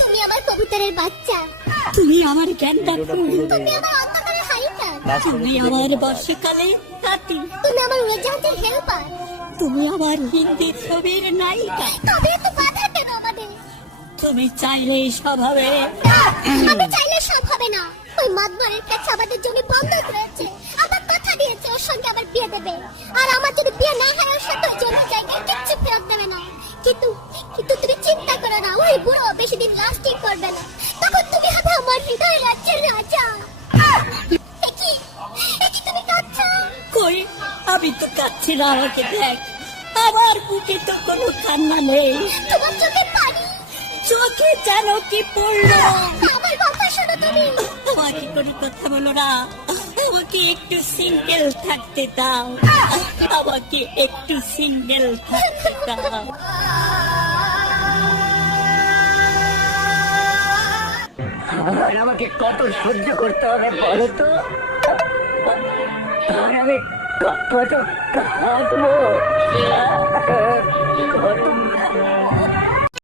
তুমি আমার কবুতরের বাচ্চা, তুমি আমার গেন্দা ফুল, তুমি আমার অন্ধকারের হাইটার, তুমি আমার বর্ষাকালে হাতি, তুমি আমার উড়োজাহাজের হেল্পার, তুমি আমার হিন্দি ছবির নায়িকা। তবে তো বাধা কেন আমাদের? তুমি চাইলে সব হবে। না, আমি চাইলে সব হবে না। ওই মাতবরের কাছে আমাদের জমি বন্ধক রয়েছে। আমার কথা দিয়েছে ওর সঙ্গে আবার বিয়ে দেবে, আর আমার যদি বিয়ে না হয় ওর সাথে ওই জমি জায়গায় কিচ্ছু ফেরত দেবে না। কিন্তু কিন্তু তুমি চিন্তা করো না, ওই বুড়ো বেশি দিন লাস্টিং করবে না। তখন তুমি হবে আমার হৃদয় রাজ্যের রাজা। একই তুমি কাঁদছো? কই, আমি তো কাচ্ছি না, আমাকে দেখ, আমার বুকে তো কোনো কান্না নেই। তোমার চোখে পানি, চোখে যেন কি পড়লো। আমার কথা শোনো তুমি। আমাকে কোনো কথা বলো না, আমাকে একটু সিঙ্গেল থাকতে দাও, আমাকে একটু সিঙ্গেল থাকতে দাও। আর আমাকে কত সহ্য করতে হবে বলো তো? আর আমি কত থাকবো?